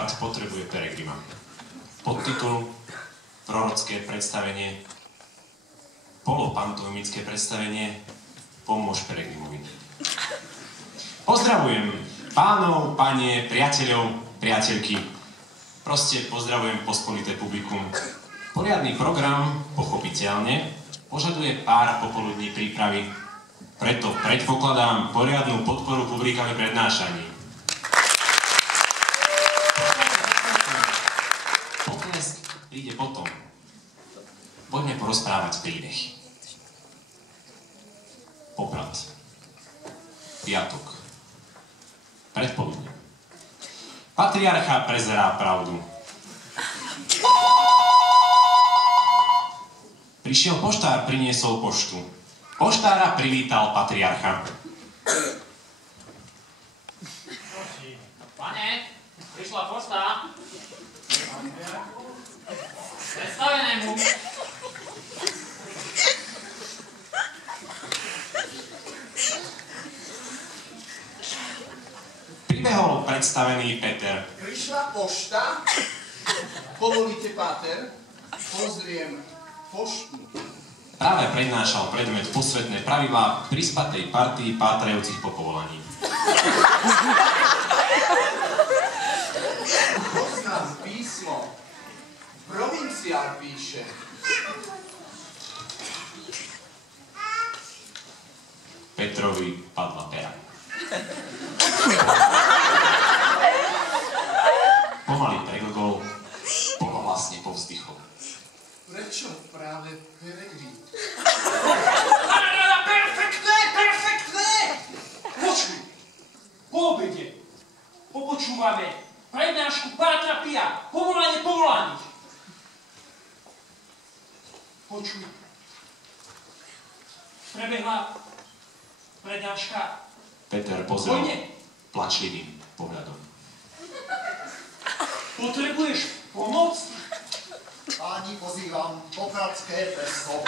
Pohrad potrebuje Peregrima. Podtitul, prorocké predstavenie, polopantomimické predstavenie, pomôž Peregrimovi. Pozdravujem pánov, panie, priateľov, priateľky. Proste pozdravujem pospolité publikum. Poriadny program, pochopiteľne, požaduje pár popoludní prípravy. Preto predpokladám poriadnu podporu publika v prednášaní. Potlesk príde potom. Poďme porozprávať príbeh. Poprad. Piatok. Predpoludne. Patriarcha prezerá pravdu. Prišiel poštár, priniesol poštu. Poštára privítal patriarcha. Pane, prišla pošta. Predstavenému. Pribehol predstavený Peter. Prišla pošta. Povolíte, páter? Pozriem poštu. Práve prednášal predmet posvetné pravidlá prispatej partii pátrajúcich po povolaní. Poznám písmo. Provinciál píše. Petrovi padla pera. Pomaly preglgol, polohlasne povzdychol. Prečo práve Peregrín? Perfektné, perfektné! Počuj, po obede popočúvame prednášku Pátra Pia, povolanie povolaných. Počuj, prebehla prednáška. Peter pozrel plačlivým pohľadom. Potrebuješ pomoc? Páni, pozývam popradské preso.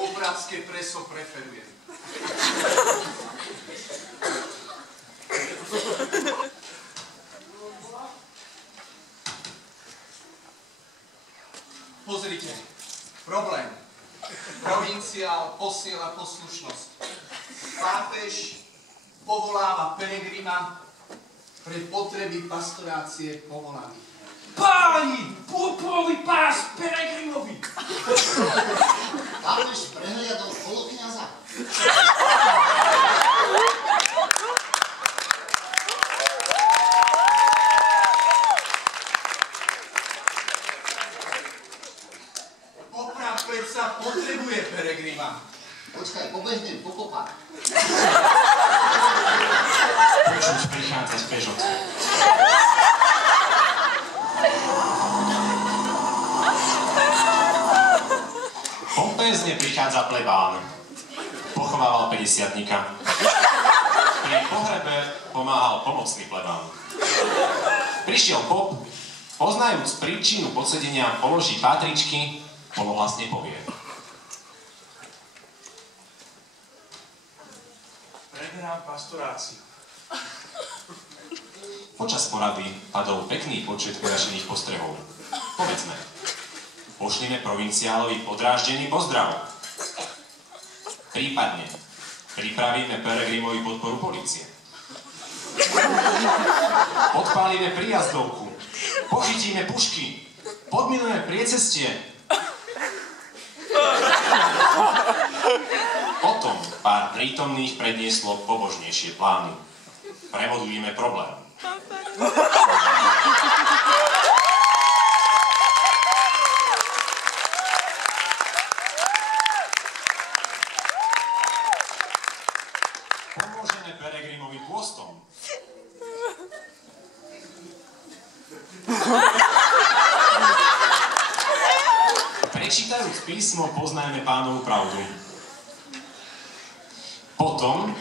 Popradské preso preferujem. Pozrite, problém. Provinciál posiela poslušnosť. Pápež povoláva Peregrima pre potreby pastorácie povolaných. Páni, púprový pás Peregrimovi! Pápež prehliadol spolukňaza. Poprav predsa potrebuje Peregrima. Počkaj, pobehnem pokopať. Počuť prichádzať Pežot. Pompézne prichádza plebán. Pochovával 50-tníka. Pri pohrebe pomáhal pomocný plebán. Prišiel pop, poznajúc príčinu podsedenia, položí pátričky, polohlasne povie. Preberám pastoráciu. Počas porady padol pekný počet vyrašených postrehov. Povedzme, pošlime provinciálovi podráždený pozdrav. Prípadne pripravíme Peregrimovi podporu polície. Podpálime príjazdovku, pochytíme pušky, podminujeme priecestie. Potom pár prítomných prednieslo pobožnejšie plány. Premodlíme problém. Pomôžeme Peregrimovi pôstom. Prečítajúc písmo, poznajme Pánovu pravdu. Potom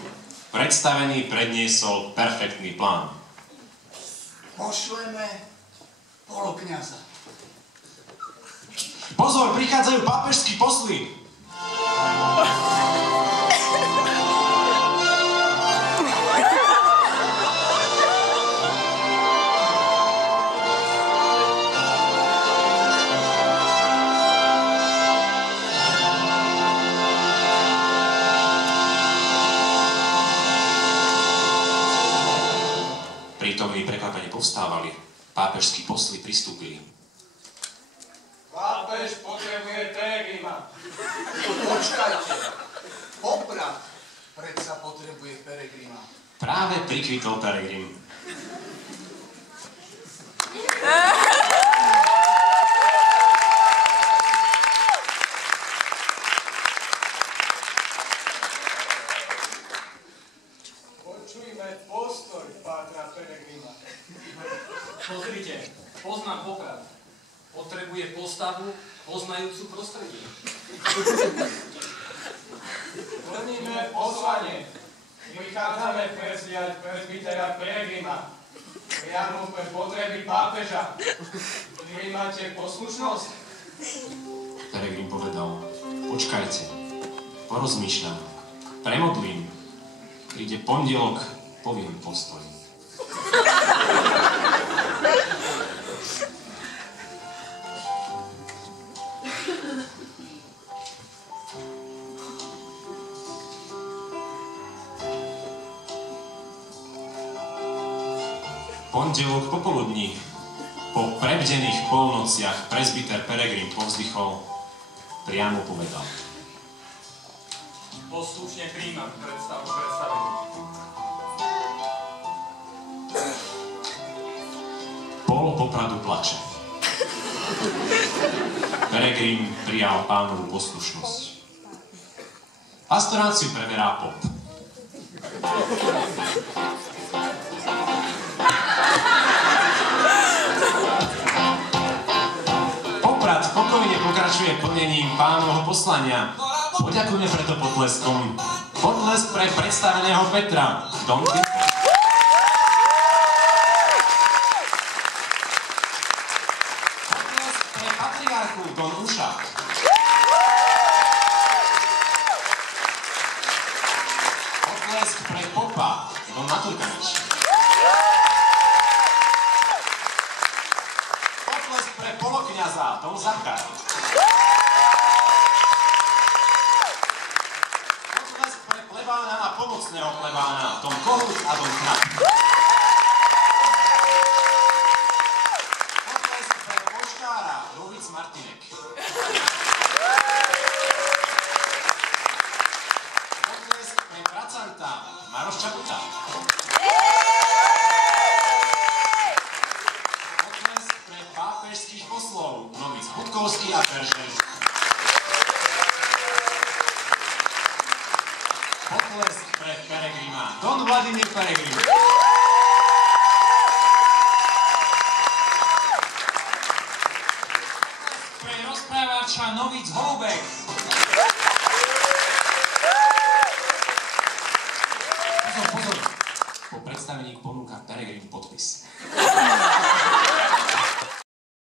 predstavený predniesol perfektný plán. pošleme polokňaza. Pozor, prichádzajú pápežskí posly! Prítomní prekvapene povstávali. Pápežskí posly pristúpili. Pápež potrebuje peregrima. Počkajte. Poprad predsa potrebuje peregrima. Práve prikvitol peregrim. Počujme postoj pátra peregrima. Pozrite, poznám Poprad. Potrebuje postavu poznajúcu prostredie. Plníme poslanie. Prichádzame presviať presbytera peregrima. Priamo pre potreby pápeža. Vy máte poslušnosť? Peregrim povedal, počkajte, porozmýšľam, premodlím, príde pondelok, poviem postoj. Pondelok popoludní, po prebdených polnociach presbyter Peregrim povzdychol, priamo povedal. Poslušne príjmam predstavenie. Pol Popradu plače. Peregrim prijal pánovu poslušnosť. Pastoráciu preberá pop. Poprad spokojne pokračuje plnením pánovho poslania. Poďakujme preto potleskom. Potlesk pre predstaveného Petra. Don Quixote. Potlesk pre patriarchu Don Uša. Potlesk pre popa Don Naturkanič. Potlesk pre polokňaza Don Zachar. Potlesk pre plebána a pomocného plebána Don Kohut a Don Knap. Potlesk pre poštára Lovic Martinek. Potlesk pre pracanta Maroš Čaputa. Potlesk pre pápežských poslov Novic Hudkovský a Peršer. Potlesk pre Peregrima Don Vladimír Peregrim. Potlesk pre rozprávača Novic Holubek. Pozor, pozor. Po predstavení ponúka Peregrim podpis.